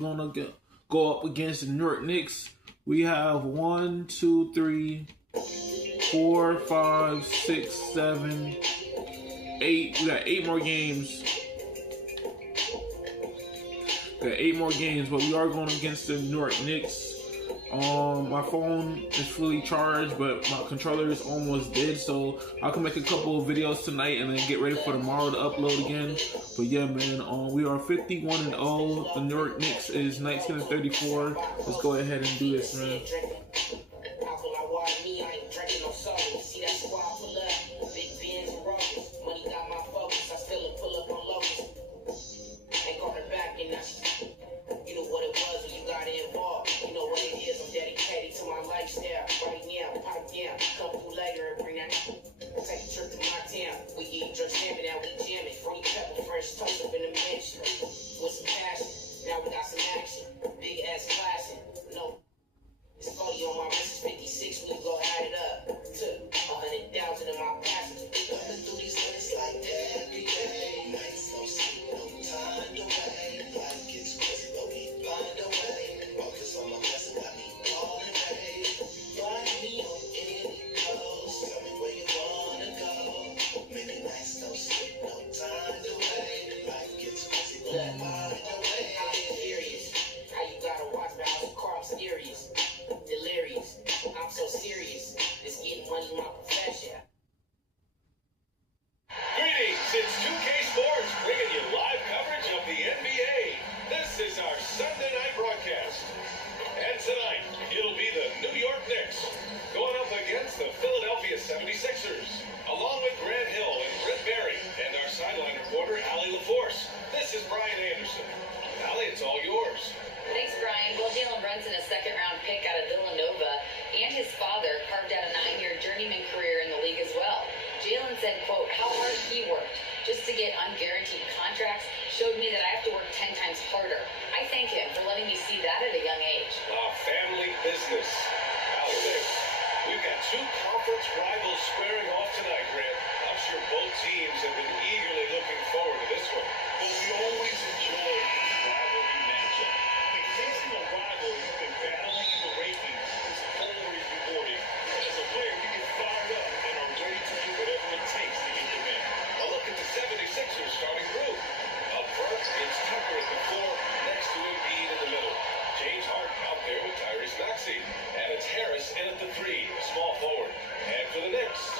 go up against the New York Knicks. We have 1, 2, 3, 4, 5, 6, 7, 8. We got 8 more games. But we are going against the New York Knicks. My phone is fully charged, but my controller is almost dead, so I can make a couple of videos tonight and then get ready for tomorrow to upload again. But yeah, man, we are 51-0. The New York Knicks is 19-34. Let's go ahead and do this, man. Unguaranteed contracts showed me that I have to work 10 times harder. I thank him for letting me see that at a young age. Family business. Out there. We've got 2 conference rivals squaring off tonight, Grant. I'm sure both teams have been eagerly looking forward to this one. But we always enjoy this rivalry matchup. And facing a rival you've been battling in the rankings is always rewarding. And as a player, you get fired up and are ready to do whatever it takes to get the win. A look at the 76ers starting group. Up front, it's Tucker at the 4, next to Embiid in the middle. James Harden out there with Tyrese Maxey. And it's Harris in at the 3, small forward. And for the Knicks,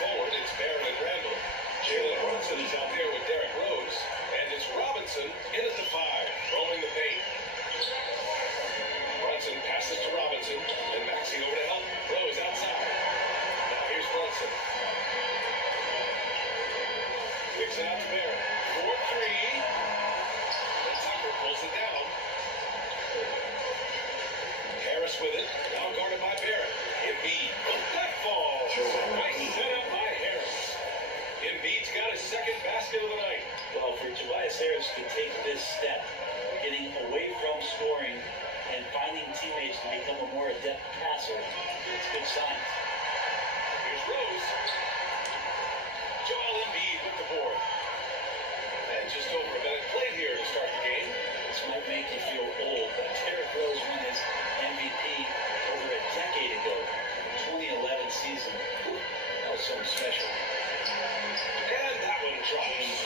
forward, it's Barrett and Randall. Jalen Brunson is out there with Derrick Rose. And it's Robinson in at the 5, roaming the paint. Brunson passes to Robinson, and Maxey over to help. Rose outside. Now here's Brunson. Kicks it out to Barrett. 4-3. And Tucker pulls it down. Harris with it. Now guarded by Barrett. Embiid. That falls. Nice setup by Harris. Embiid's got his second basket of the night. Well, for Tobias Harris to take this step, getting away from scoring and finding teammates to become a more adept passer, it's good signs. Here's Rose. Joel Embiid with the board. And just over a minute played here to start the game. This might make you feel old, but Derrick Rose won his MVP over a decade ago, 2011 season. That was something special. And that one drops.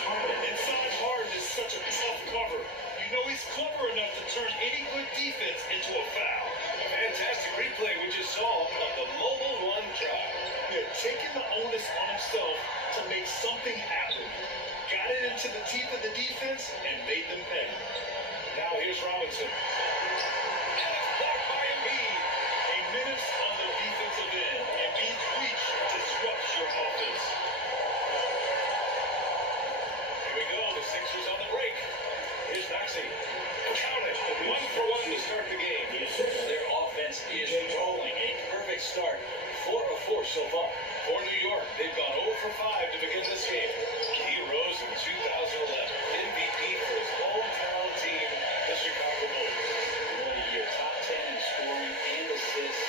Inside Harden is such a tough cover. You know he's clever enough to turn any good defense into a foul. A fantastic replay we just saw of the mobile 1 drive. Yeah, taking the onus on himself to make something happen. Got it into the teeth of the defense and made them pay. Now here's Robinson. And it's blocked by Embiid. A menace on the defensive end. Embiid's reach disrupts your offense. Here we go, the Sixers on the break. Here's Maxey. Count it. 1 for 1 to start the game. Their offense is rolling. A perfect start. 4 of 4 so far. For New York, they've gone 0 for 5 to begin this game. He rose in 2011. MVP for his hometown team, the Chicago Bulls. What a year. Top 10 in scoring and assists.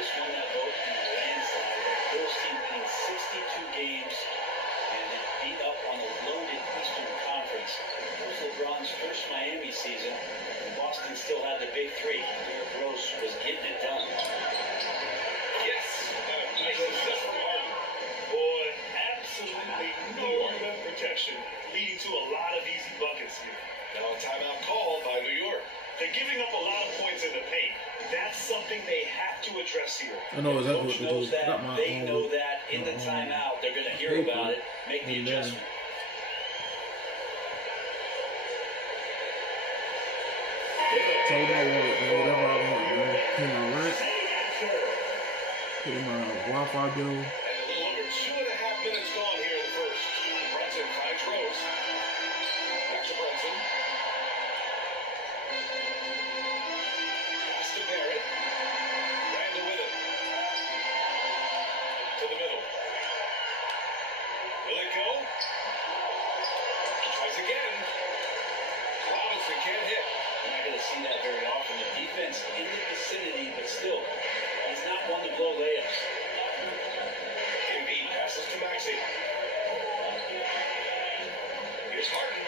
Just won that vote in a landslide. That Bulls team winning 62 games and it beat up on the loaded Eastern Conference. It was LeBron's first Miami season. And Boston big three. Derrick Rose was getting it done. Yes, and a nice assist from Harden. Boy, absolutely no rim protection, leading to a lot of easy buckets here. Now a timeout called by New York. They're giving up a lot of points in the paint. That's something they have to address here. I know exactly Coach what to knows do. that. Got my They know that. In the timeout, they're going to hear paper. about it, make the And then- adjustment. So you know whatever I want, pay my rent, pay my Wi-Fi bill. And a little over 2.5 minutes gone here in the first. Brunson finds Rose. Back to Brunson. Pass to Barrett. Randall with it. To the middle. Will it go? Tries again. Robinson can't hit. You're not going to see that very often. The defense in the vicinity, but still, he's not one to blow layups. Embiid passes to Maxey. Here's Harden.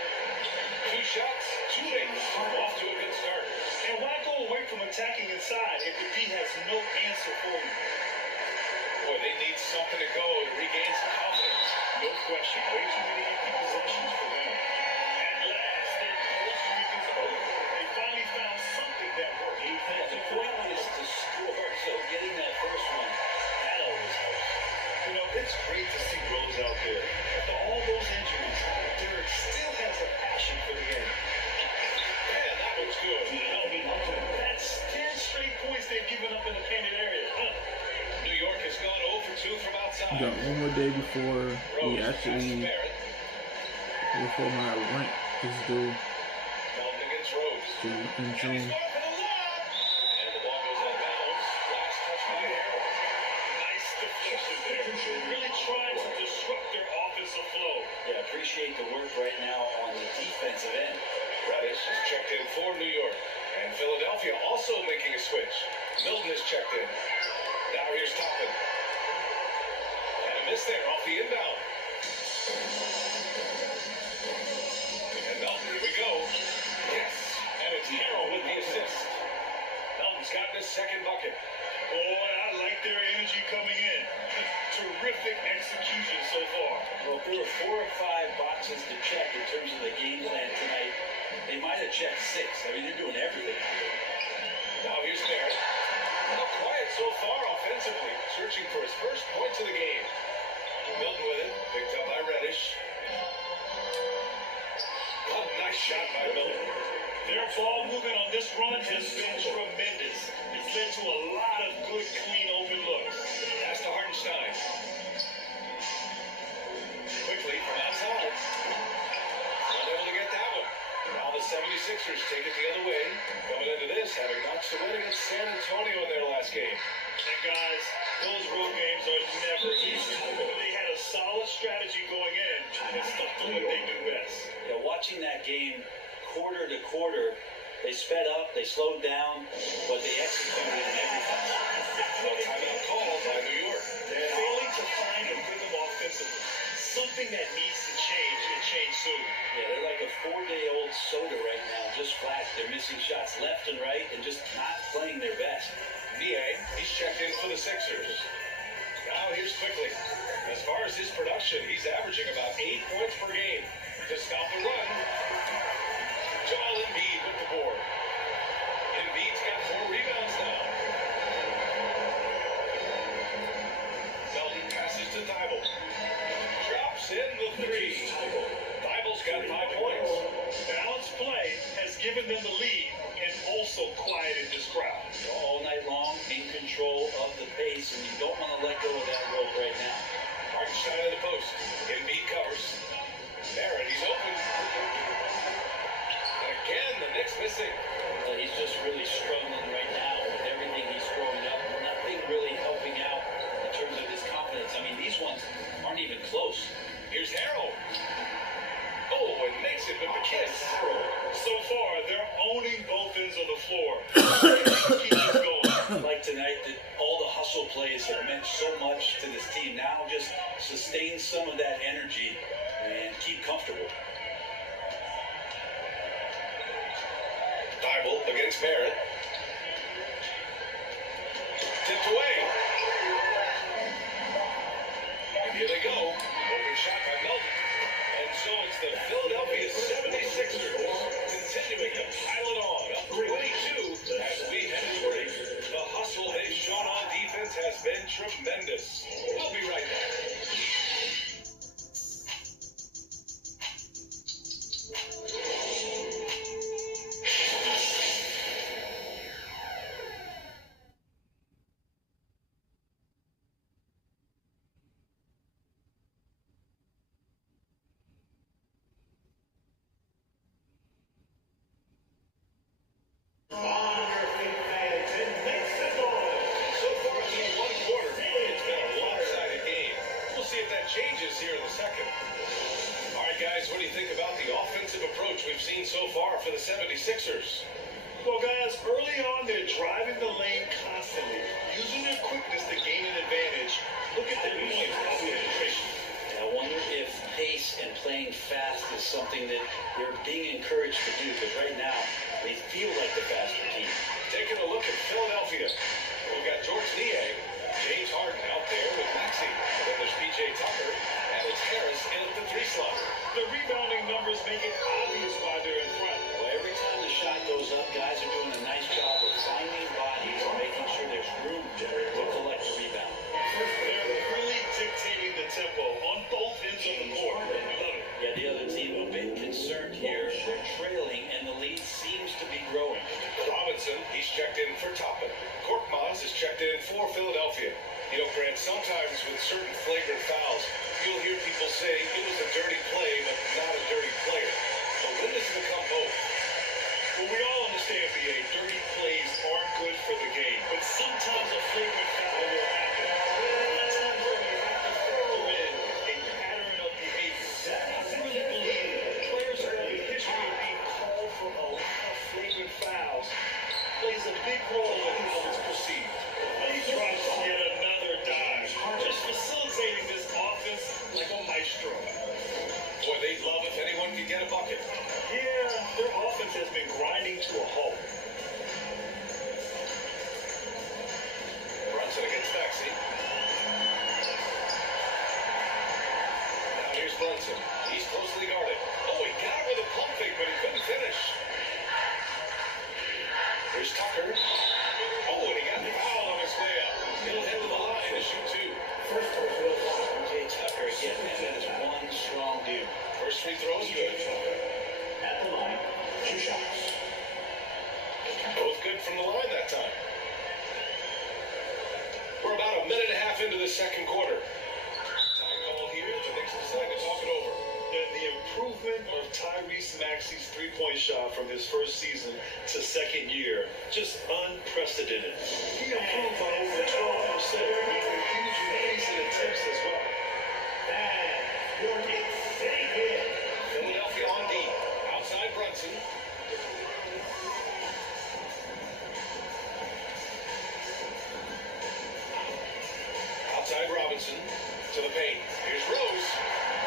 2 shots, 2 makes. Off to a good start. And why go away from attacking inside if the D has no answer for you? Boy, they need something to go to regain some confidence. No question. Way too many empty possessions for them. At last, their cold streak is over. They finally found something that worked. Yeah, the point is to score, so getting that first one, that always helps. You know, it's great to see Rose out there. After all those injuries, Derek still has a passion for the game. Man, that was good. That's 10 straight points they've given up in the painted area. New York has gone 0 for 2 from outside. We got one more day before we Rose pass to actually, Barrett. before my rent is due Melton against Rose. in And he's June. going for the lob. And the ball goes out of bounds. Last touch by Harrell. Nice deflection there. Really trying to disrupt their offensive flow. Yeah, appreciate the work right now on the defensive end. Reddish is checked in for New York. And Philadelphia also making a switch. Milton is checked in. Now here's Toppin. And a miss there off the inbound. And Melton, here we go. Yes. And it's Harrell with the assist. Melton's gotten his second bucket. Boy, I like their energy coming in. Terrific execution so far. Well, if there were 4 or 5 boxes to check in terms of the game plan tonight, they might have checked 6. I mean, they're doing everything. Now here's Barrett. Not quiet so far offensively. Searching for his first points of the game. Milton with it. Picked up by Reddish. Oh, nice shot by Milton. Their ball movement on this run has been tremendous. It's led to a lot of good, clean, open looks. Pass to Hartenstein. Quickly from outside. Unable to get that one. Now the 76ers take it the other way. Coming into this, having notched the win against San Antonio in their last game. And guys, those road games are never easy. They had a solid strategy going in and stuck to what they do best. Yeah, watching that game quarter to quarter, they sped up, they slowed down, but they executed in everything. No timeout called by New York. They're failing to find a rhythm offensively. Something that needs to change and change soon. Yeah, they're like a 4-day-old soda right now, just flat. They're missing shots left and right and just not playing their best. Niang, he's checked in for the Sixers. Now here's Quickly. As far as his production, he's averaging about 8 points per game. To stop the run, Joel Embiid with the board. Embiid's got 4 rebounds now. Melton passes to Thibault. Drops in the 3. Thibauld's got 5 points. Balanced play has given them the lead and also quieted this crowd. All night long, in control of the pace, and you don't want to let go of that rope right now. Hartenstein in the post. Embiid covers. Barrett, he's open. And again, the Knicks missing. He's just really struggling right now with everything he's throwing up. Nothing really helping out in terms of his confidence. I mean, these ones aren't even close. Here's Harrell. Oh, and makes it with the kiss. So far, they're owning both ends of the floor. Keep this going. Like tonight, that all the hustle plays have meant so much to this team. Now just sustain some of that energy and keep comfortable. Thibault against Barrett. knocked away. And here they go. Open shot by Melton. And so it's the Philadelphia 76ers continuing to pile it on. Up 22 as we head to break. The hustle they've shown on defense has been tremendous. We'll be right back. Changes here in the second. All right, guys, what do you think about the offensive approach we've seen so far for the 76ers? Well, guys, early on, they're driving the lane constantly, using their quickness to gain an advantage. Look at their point penetration. And I wonder if pace and playing fast is something that they're being encouraged to do, because right now, they feel like the faster team. Taking a look at Philadelphia. We've got George Niang, James Harden out there with Maxey. Then there's P.J. Tucker, and it's Harris in at the 3 slot. The rebounding numbers make it obvious why they're in front. Well, every time the shot goes up, guys are doing a nice job of finding bodies and making sure there's room to collect the rebound. They're really dictating the tempo on both ends of the court. I love it. Yeah, the other team a bit concerned here. They're trailing, and the lead seems to be growing. Robinson, he's checked in for Toppin. Korkmaz is checked in for Philadelphia. You know, Grant, sometimes with certain flagrant fouls, you'll hear people say it was a dirty play, but not a dirty player. So when does it become both? Well, we all understand, BA, dirty plays aren't good for the game, but sometimes a flagrant foul will happen. That's not where you have to factor in a pattern of behavior. I really believe players who have a history of being called for a lot of flagrant fouls plays a big role in how it's perceived. He drops yet another dive, just facilitating this offense like a maestro. Boy, they'd love if anyone could get a bucket. Yeah, their offense has been grinding to a halt. Brunson against Maxey. Now here's Brunson. He's closely guarded. Oh, he got it with a pump fake, but he couldn't finish. Here's Tucker. Oh, and he got the foul on his way up. He'll head to the line to shoot 2. P.J. Tucker again, man, that is one strong dude. First free throw is good. At the line, 2 shots. Both good from the line that time. We're about a minute and a half into the second quarter. Time call here. The Knicks decide to talk it over. And the improvement of Tyrese Maxey's three-point shot from his first season to second year, just unprecedented. He improved by over 12%. With a huge increase in attempts as well. And York Knicks, very good. Philadelphia on D. Outside Brunson. Outside Robinson. To the paint. Here's Rose.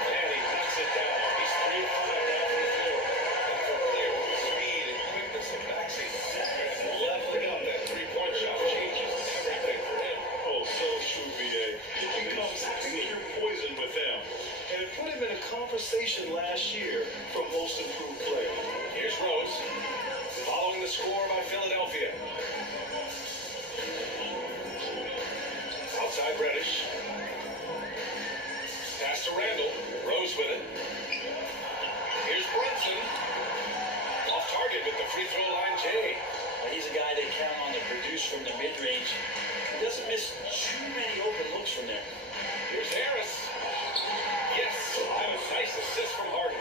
And he knocks it down. He's 3 of 5 now from the floor. And for clear with the speed and quickness of Maxey. And leveling up that 3-point shot changes everything for him. Oh, so true, BA. It becomes pure poison with them. And it put him in a conversation last year for most improved player. Here's Rose. Following the score by Philadelphia. Outside Reddish. Pass to Randall. Rose with it. Here's Brunson. Off target with the free throw line, Jay. He's a guy they count on to produce from the mid-range. He doesn't miss too many open looks from there. Here's Harris. Yes, that was nice assist from Harden.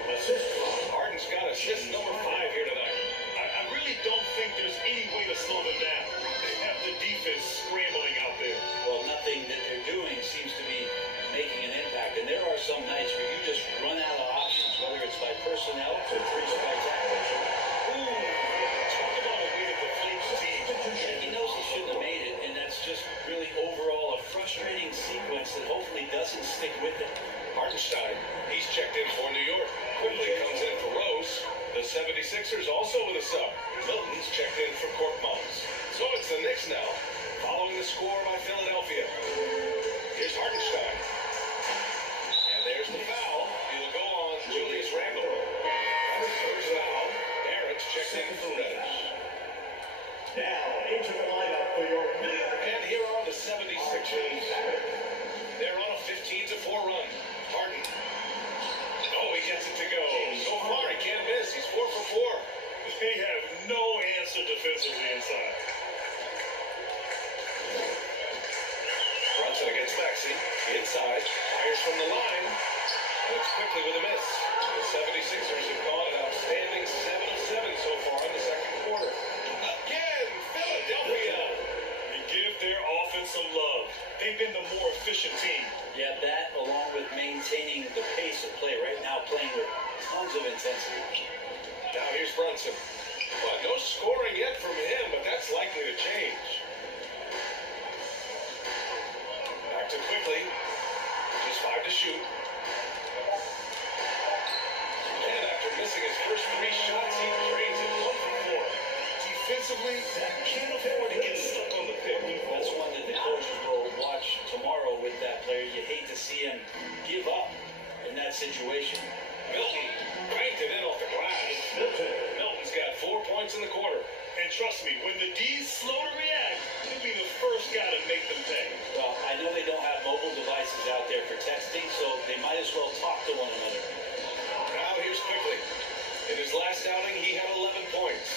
Harden's got assist number 5 here tonight. I really don't think there's any way to slow them down. They have the defense scrambling out there. Well, nothing that they're doing seems to be making an impact. And there are some nights where you just run out of options, whether it's by personnel or by tactics. Ooh, talk about a way to deflate the team. He knows he shouldn't have made it, and that's just really overall a frustrating sequence that hopefully doesn't stick with it. Hartenstein, he's checked in for New York. Quickly comes in for Rose. The 76ers also with a sub. Milton's checked in for Korkmaz. So it's the Knicks now. Following the score by Philadelphia. Here's Hartenstein. And there's the foul. It'll go on Julius Randle. That's his first foul. Barrett's checked in for Reddish. Now into the lineup for your And here are the 76ers. They're on a 15-4 run. Harden. Oh, he gets it to go. So far, he can't miss. He's 4 for 4. They have no answer defensively inside. Brunson against Maxey. Inside. Fires from the line. And it's quickly with a miss. The 76ers have gone an outstanding 7 of 7 so far in the second quarter. Again, Philadelphia. And give their offense some love. They've been the more efficient team. Yeah, that along with maintaining the pace of play right now, playing with tons of intensity. Now here's Brunson. Well, no scoring yet from him, but that's likely to change. Back to quickly. Just 5 to shoot. And after missing his first 3 shots, he drains it 1 for 4. Defensively, can't afford to get stuck on the pick. That's one that the coaches will watch tomorrow with that player. You hate to see him give up in that situation. Milton cranked it in off the glass. Milton's got 4 points in the quarter. And trust me, when the D's slow to react, he'll be the first guy to make them pay. Well, I know they don't have mobile devices out there for texting, so they might as well talk to one another. Now here's quickly. In his last outing, he had 11 points.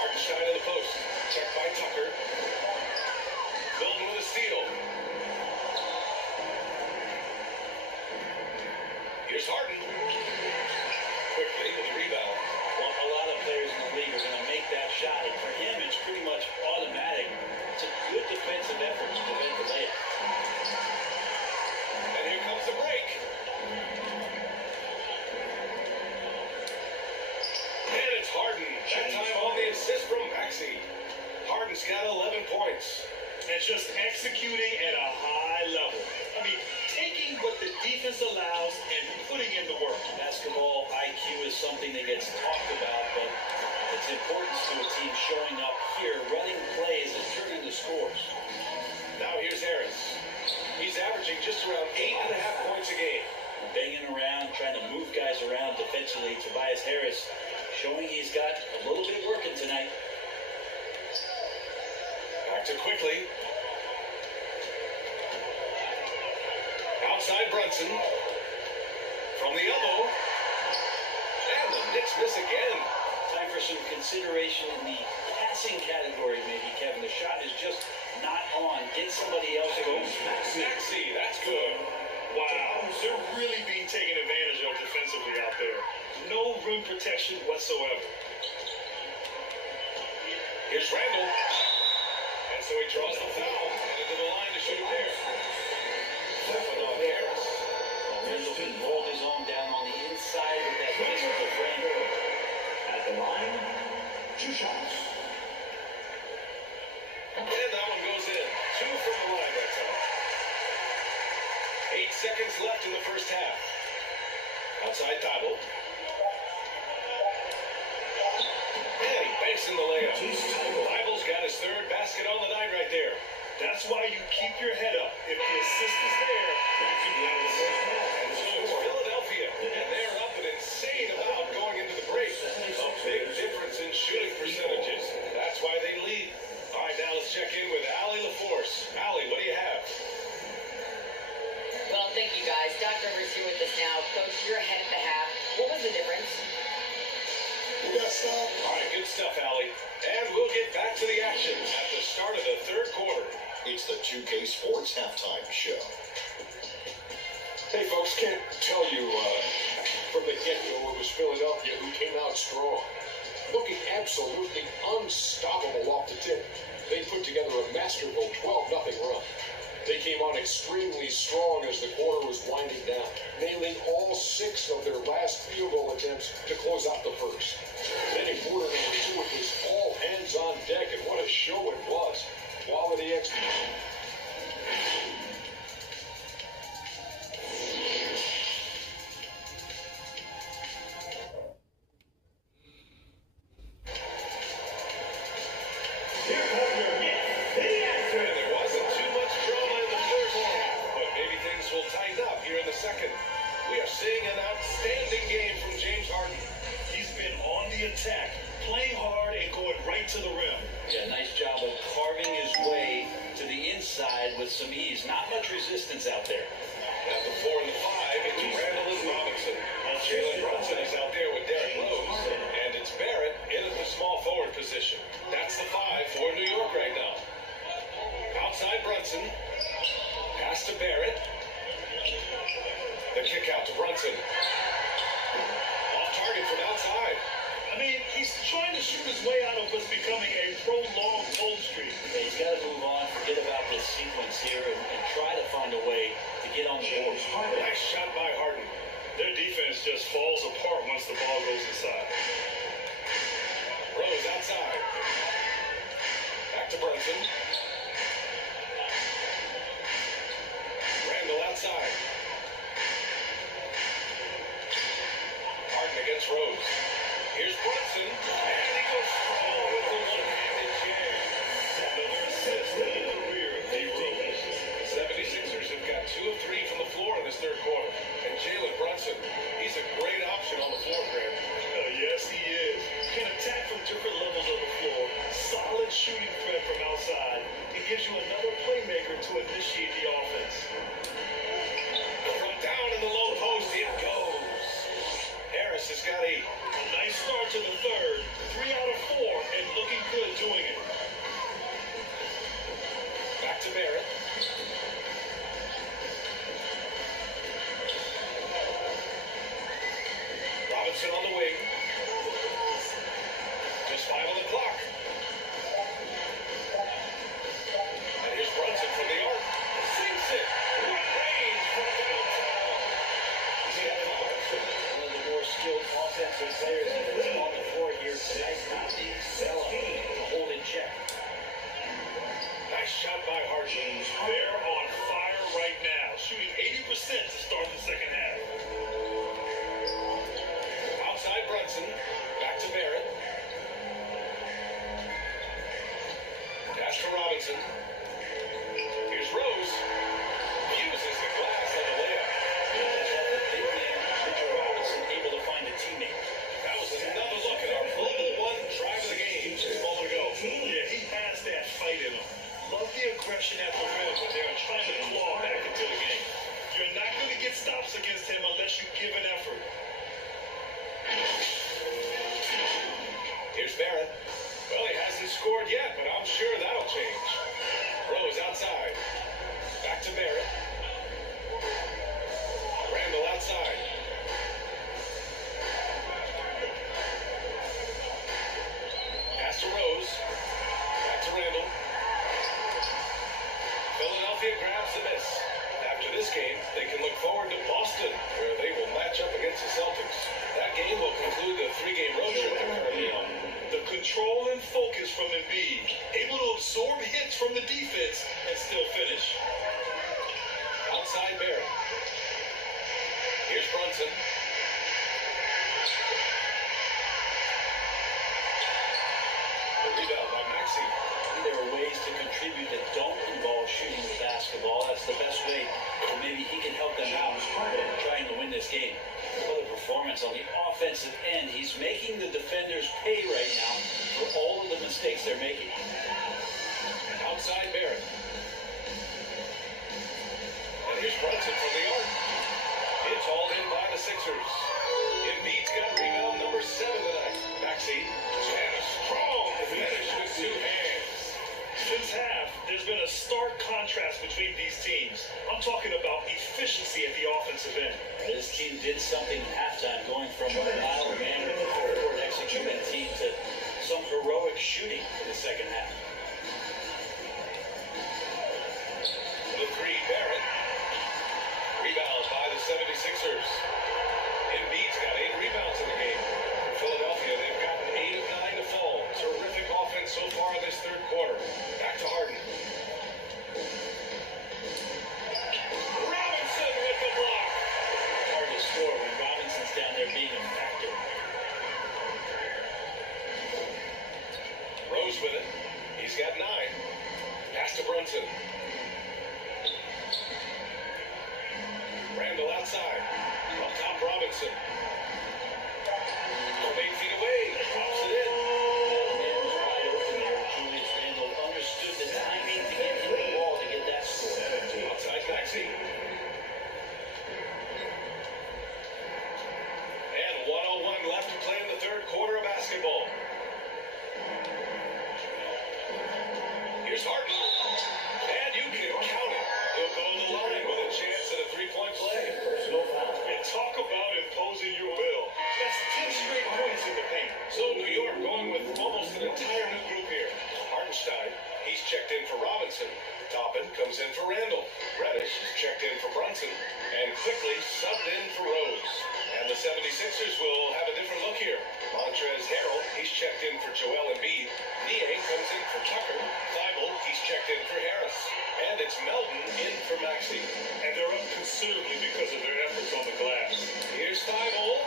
Hartenstein in the post. Checked by Tucker. Milton with a steal. Here's Harden. Quickly with the rebound. Well, a lot of players in the league are going to make that shot, and for him, it's pretty much automatic. It's a good defensive effort to prevent the layup. And here comes the break. And it's Harden. That time on the assist from Maxey. Harden's got 11 points. And just executing at a high level. I mean, taking what the defense allows and putting in the work. Basketball IQ is something that gets talked about, but its importance to a team showing up here, running plays, and turning the scores. Now here's Harris. He's averaging just around 8.5 points a game. Banging around, trying to move guys around defensively. Tobias Harris showing he's got a little bit working tonight. Back to quickly. Outside Brunson. From the elbow. And the Knicks miss again. Time for some consideration in the passing category, maybe, Kevin. The shot is just not on. Get somebody else going. Maxey, that's good. Wow, they're really being taken advantage of defensively out there. No rim protection whatsoever. Here's Randle. And so he draws the foul. And into the line to shoot a pair. Stepping on Harris. Randle can hold his own down on the inside with that physical frame. At the line, 2 shots. And that one goes in. 2 from the line that time. 8 seconds left in the first half. Outside Thibault. And he banks in the layup. Thibault's got his 3rd basket on the night right there. That's why you keep your head up. If the assist is there, you can win the first half. And so it's Philadelphia. And they're up an insane amount going into the break. A big difference in shooting percentages. That's why they lead. All right, now let's check in with Allie LaForce. Allie, what do you have? Well, thank you guys. Doc Rivers here with us now. Coach, you're ahead at the half. What was the difference? We got stuff. All right, good stuff, Allie. And we'll get back to the action at the start of the 3rd quarter. It's the 2K Sports Halftime Show. Hey, folks, can't tell you from the get-go it was Philadelphia who came out strong. Looking absolutely unstoppable off the tip. They put together a masterful 12-0 run. They came on extremely strong as the quarter was winding down, nailing all 6 of their last field goal attempts to close out the first. Then in quarter number 2, it was all hands on deck, and what a show it was. Quality execution. distance out there. At the 4 and the 5, it's Randall and Robinson. Jalen Brunson is out there with Derrick Rose. And it's Barrett in at the small forward position. That's the 5 for New York right now. Outside Brunson. Pass to Barrett. The kick out to Brunson. Off target from outside. I mean, he's trying to shoot his way out of what's becoming a prolonged cold streak. He's got to move on, forget about this sequence here, and try to find a way to get on the board. Nice shot by Harden. Their defense just falls apart once the ball goes inside. Rose outside. Back to Brunson. Randall outside. Harden against Rose. Here's Brunson. And he goes strong with the one-handed jam. Another assist in the career of D. Rose. The 76ers have got 2 of 3 from the floor in this third quarter. And Jalen Brunson, he's a great option on the floor, Grant. Yes, he is. Can attack from different levels of the floor. Solid shooting threat from outside. It gives you another playmaker to initiate the offense. From down in the low post, it goes. Harris has got 8. A nice start to the third. 3 out of 4 and looking good doing it. Back to Barrett. Robinson on the wing. Just 5 on the clock. And here's Brunson from the arc. Sinks it. What range from downtown. He's got 5. One of the more skilled offensive players that is on the floor here tonight. To hold in check. Nice shot by Harden. They're on fire right now, shooting 80% to start the second half. Outside Brunson. Back to Barrett. Pass to Robinson. Here's Rose. Uses the glass on the layup. Big man, Richard Robinson able to find a teammate. That was another look at our global one drive of the game just a moment ago. Yeah, he has that fight in him. Love the aggression at the rim when they're trying to claw back into the game. You're not going to get stops against him unless you give an effort. Here's Barrett. Well, he hasn't scored yet, but I'm sure that'll change. Rose outside. Back to Barrett. Randall outside. Pass to Rose. Back to Randall. Philadelphia grabs the miss. After this game, they can look forward to Boston, where they will match up against the Celtics. That game will conclude the 3-game road trip they're currently on. The control and focus from Embiid, able to absorb hits from the defense and still finish. Outside Barrett. Here's Brunson. The rebound by Maxey. There are ways to contribute that don't involve shooting the basketball. That's the best way. So maybe he can help them out trying to win this game. What a performance on the offensive end. He's making the defenders pay right now for all of the mistakes they're making. Outside Barrett. And here's Brunson from the arc. It's hauled in by the Sixers. Embiid's got rebound number 7 tonight. Maxey. And a strong finish with 2 hands. Since half, there's been a stark contrast between these teams. I'm talking about efficiency at the offensive end. This team did something at halftime, going from a mild manner of forward executing team to some heroic shooting in the second half. The 3, Barrett. Rebound by the 76ers. Embiid's got 8 rebounds in the game. For Philadelphia, they've gotten 8 of 9 to fall. Terrific offense so far this third quarter. Back to Harden. Robinson with the block. Hard to score when Robinson's down there being a factor. Rose with it. He's got 9. Pass to Brunson. Randall outside. Up top, Robinson. 8 feet away. Drops it in. That man was wide open there. Julius Randle understood the timing to get him the ball to get that score. Outside Maxey. basketball. Here's Harden. And you can count it. He'll go to the line with a chance at a three-point play. Personal foul. And talk about imposing your will. That's 10 straight points in the paint. So New York going with almost an entire new group here. Hardenstein, he's checked in for Robinson. Toppin comes in for Randall. Reddish is checked in for Brunson. And quickly subbed in for Rose. And the 76ers will have a different look here. Montrezl Harrell, he's checked in for Joel Embiid. Niang comes in for Tucker. Thibault, he's checked in for Harris. And it's Melton in for Maxey. And they're up considerably because of their efforts on the glass. Here's Thibault.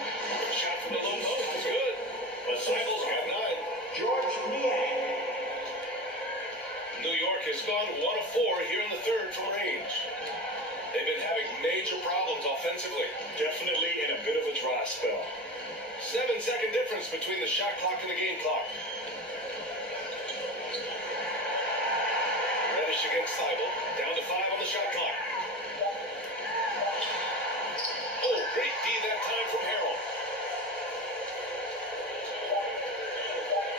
Shot from the low post is good. But Thibault's got 9. George Niang. New York has gone 1 of 4 here in the third from range. They've been having major problems offensively. Definitely in a bit of a dry spell. 7-second difference between the shot clock and the game clock. Reddish against Thibault. Down to 5 on the shot clock. Oh, great D that time from Harrell.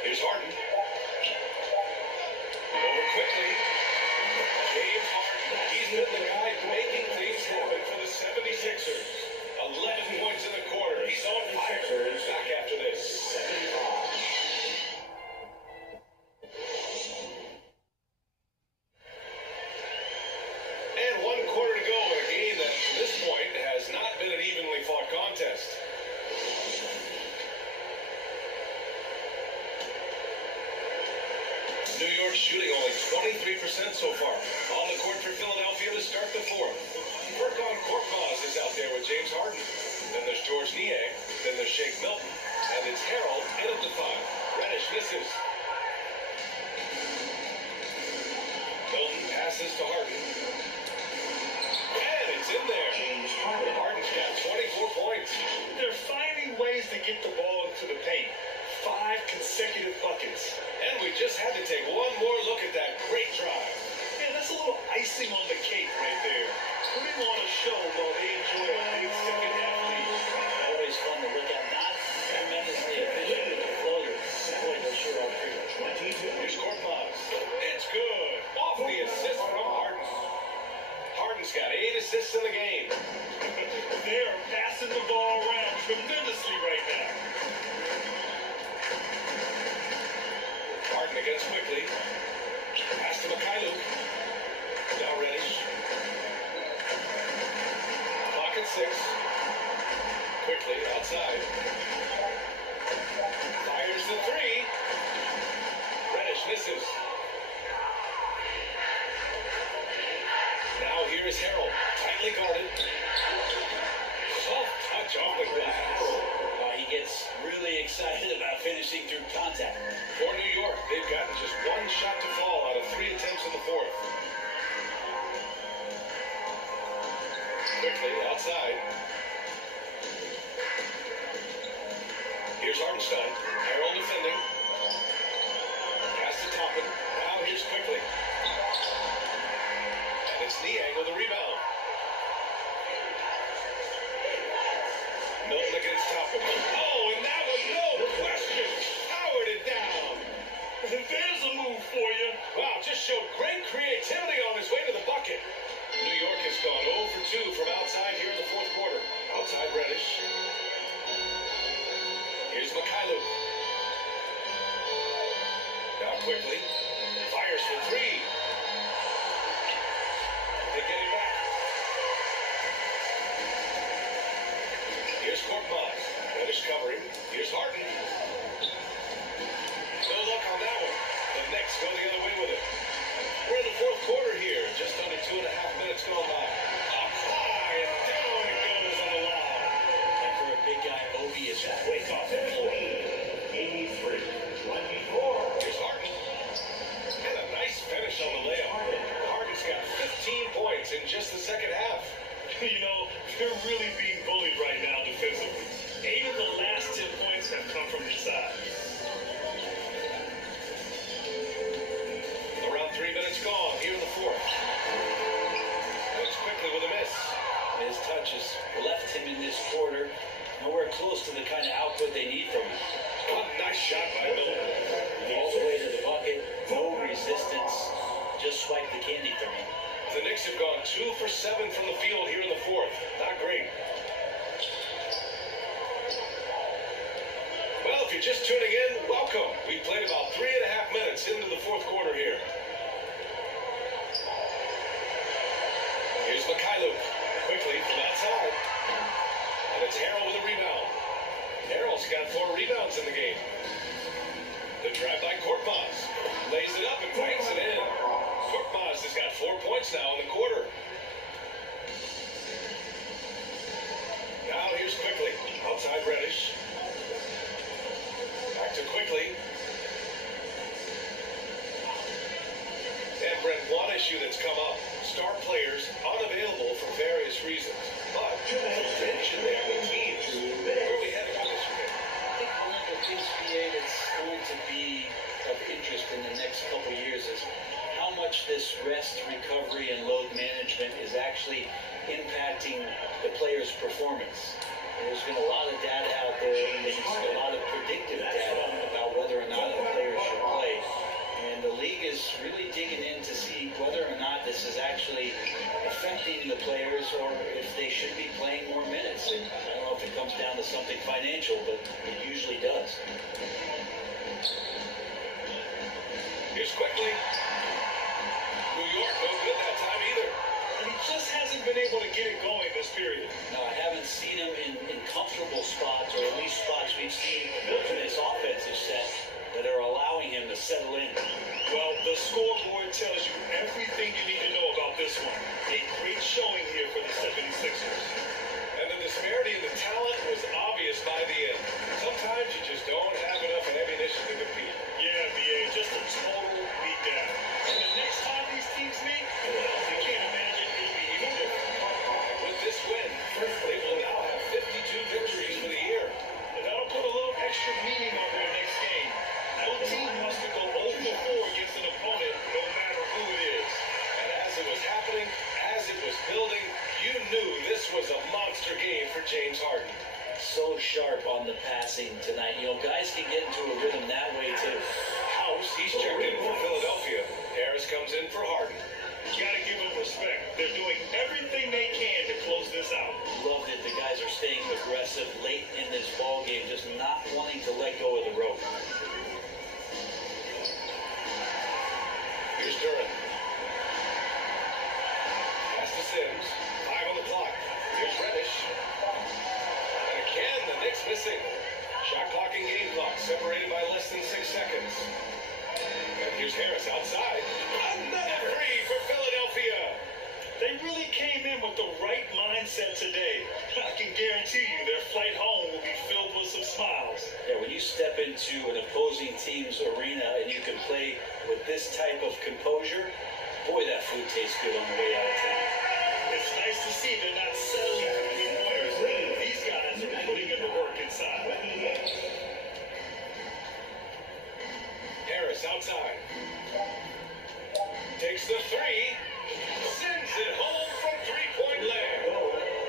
Here's Harden. Over quickly. James Harden. He's been the guy making things happen for the 76ers. 11 points in the quarter. He's on fire. Back after this. And 1 quarter to go in a game that, to this point, has not been an evenly fought contest. New York shooting only 23% so far. On the court for Philadelphia to start the fourth. Furkan Korkmaz is out there with James Harden. Then there's George Niang. Then there's Shake Milton. And it's Harrell in at the 5. Reddish misses. Milton passes to Harden. And it's in there. James Harden. Harden's got 24 points. They're finding ways to get the ball into the paint. 5 consecutive buckets. And we just had to take one more look at that great drive. Yeah, that's a little icing on the cake right there. Putting on a show while they enjoy a big second half lead. Always fun to look at. Not tremendously efficient with the floaters. Boy, they're sure are big. 22. Here's Korkmaz. It's good. Off the assist from Harden. Harden's got 8 assists in the game. They are passing the ball around tremendously right now. Harden against quickly. Pass to Mikhailuk. Now Reddish. Clock at 6. Quickly outside. Fires the 3. Reddish misses. Now here's Harrell. Tightly guarded. Soft touch off the glass. He gets really excited about finishing through contact. For New York, they've gotten just 1 shot to fall out of 3 attempts in the fourth. Quickly outside. Here's Hardenstein. Harrell defending. Pass to Toppin. Now here's quickly. And it's Niang with a rebound. Milton against Toppin. Oh, and that was no question. Powered it down. There's a move for you. Wow, just showed great creativity on his way to the bucket. New York has gone 0 for 2 from outside here in the fourth quarter. Outside Reddish. Here's Mikhailuk. Now quickly. Fires for 3. They get it back. Here's Korkmaz. Reddish covering. Here's Harden. No luck on that one. The Knicks go the other way with it. We're in the fourth quarter here. Just under 2.5 minutes gone by. Up high and down it goes on the lob. And for a big guy, Obi is that way off the floor. 83-24. Here's Harden. And a nice finish on the layup. Harden's got 15 points in just the second half. You know, they're really being bullied right now defensively. 8 of the last 10 points have come from inside. Around 3 minutes gone here in the fourth. The 2 for 7 from the field here in the fourth. Not great. Well, if you're just tuning in, welcome. We played about 3.5 minutes into the fourth quarter here. Here's Mikhailuk, quickly from outside. And it's Harrell with a rebound. Harrell's got 4 rebounds in the game. The drive by Korkmaz. Lays it up and banks it in. Korkmaz has got 4 points now in the quarter. Now here's Quickly. Outside Reddish. Back to Quickly. And Brent, one issue that's come up. Star players unavailable for various reasons. But tension there in the teams. Where are we headed with this weekend? I think one of the things, BA, that's going to be of interest in the next couple of years is how much this rest, recovery, and load management is actually impacting the player's performance. There's been a lot of data out there, and a lot of predictive data about whether or not a player should play. And the league is really digging in to see whether or not this is actually affecting the players or if they should be playing more minutes. And I don't know if it comes down to something financial, but it usually does. Here's Quickly. New York no good that time either. And he just hasn't been able to get it going this period. No, I haven't seen him in comfortable spots, or at least spots we've seen built in this offensive set that are allowing him to settle in. Well, the scoreboard tells you everything you need to know about this one. A great showing here for the 76ers. And the disparity in the talent was obvious by the end. Sometimes you just don't have enough ammunition to compete. Yeah, BA, just a total beatdown. And the next time these teams meet, you can't imagine it'll be even different. And with this win, they will now have 52 victories for the year. And that'll put a little extra meaning on their next game. No team wants to go 0 for 4 against an opponent, no matter who it is. And as it was happening, as it was building, you knew this was a monster game for James Harden. So sharp on the passing tonight. You know, guys can get into a rhythm that way too. House, he's checked in for Philadelphia. Harris comes in for Harden. You gotta give them respect. They're doing everything they can to close this out. Love that the guys are staying aggressive late in this ball game, just not wanting to let go of the rope. Here's Duran. Pass to Sims. 5 on the clock. Here's Reddish. And again, the Knicks missing. Shot clock and game clock separated by less than 6 seconds. And here's Harris outside. Another 3 for Philadelphia. They really came in with the right mindset today. I can guarantee you their flight home will be filled with some smiles. Yeah, when you step into an opposing team's arena and you can play with this type of composure, boy, that food tastes good on the way out of town. It's nice to see they're not settling for 3 pointers. These guys are putting in the work inside. Harris outside. Takes the 3. Sends it home from 3-point land.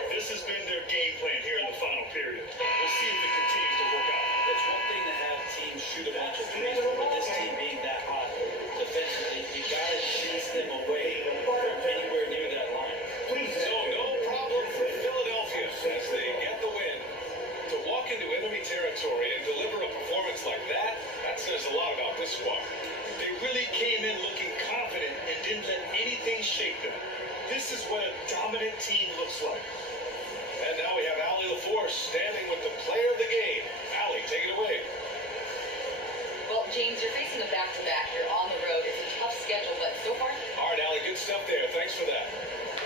This has been their game plan here in the final period. We'll see if it continues to work out. It's one thing to have teams shoot a bunch of threes, but with this team being that hot defensively, you gotta chase them away from anywhere near that line. So no problem for Philadelphia as they get the win. To walk into enemy territory and deliver a performance like that, that says a lot about this squad. They really came in looking confident and didn't let anything shake them. This is what a dominant team looks like. And now we have Allie LaForce standing with the player of the game. Allie, take it away. Well, James, you're facing a back-to-back. You're on the road. It's a tough schedule, but so far, All right, Allie, good stuff there. Thanks for that.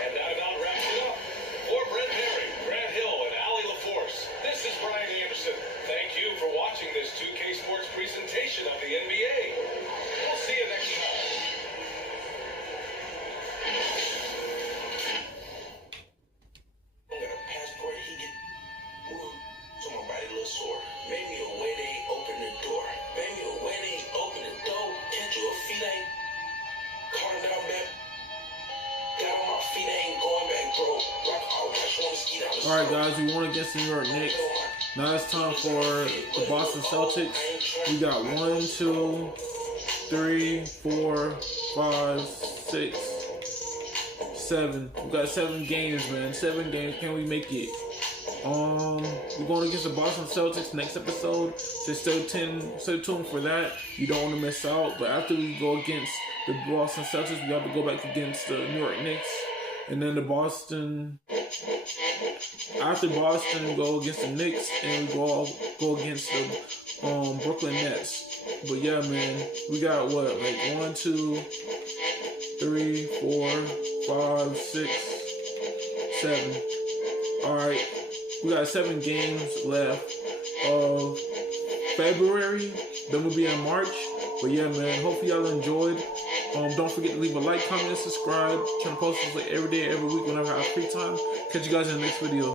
And that about wraps it up. For Brent Herring, Grant Hill, and Allie LaForce, this is Brian Anderson. Thank you for watching this 2K Sports presentation of the NBA. We'll see you next time. Passport, he get so my body a little sore. Maybe a way they ain't open the door. Maybe a way they ain't open the door. Catch you a feet ain't calm down back. Got on my feet ain't going back, bro. Like I just want to ski down the All right, guys, we won against the New York Knicks. Now it's time for the Boston Celtics. We got 1, 2, 3, 4, 5, 6, 7. We got 7 games, man. 7 games. Can we make it? We're going against the Boston Celtics next episode. So stay tuned for that. You don't want to miss out. But after we go against the Boston Celtics, we have to go back against the New York Knicks. And then after Boston, go against the Knicks, and we go against the Brooklyn Nets. But yeah, man, we got what, like 1, 2, 3, 4, 5, 6, 7. All right, we got 7 games left of February. Then we'll be in March. But yeah, man, hopefully y'all enjoyed. Don't forget to leave a like, comment, and subscribe. Trying to post this like every day, every week whenever I have free time. Catch you guys in the next video.